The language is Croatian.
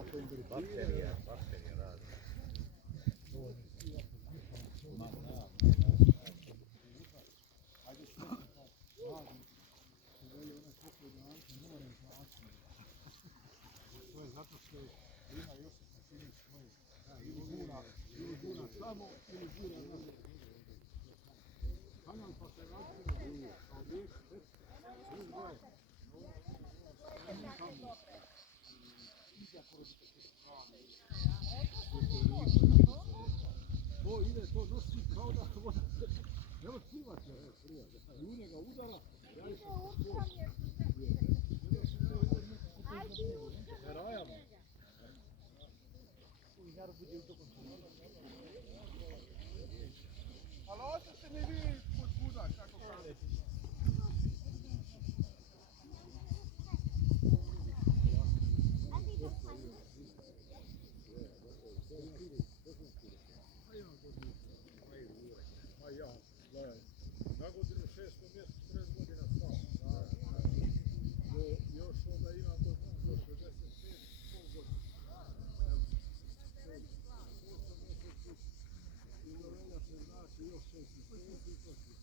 Bakterija radi. To je zato što ima Josip Nasimić svoje. Ili gura tamo, ili gura nazad. Kanal pa se razvira kao rijek, sve gore. To ide, to nosi kao da voda. Evo plivate, i u njega udara. Ali osjećate mi vi kod kuda, kako kaže. Na godinu 6. mjesecu 40 godina stao. Još onda imam do 65, pol godina. 8 mjeseci i do veljače znači još 6 mjeseci.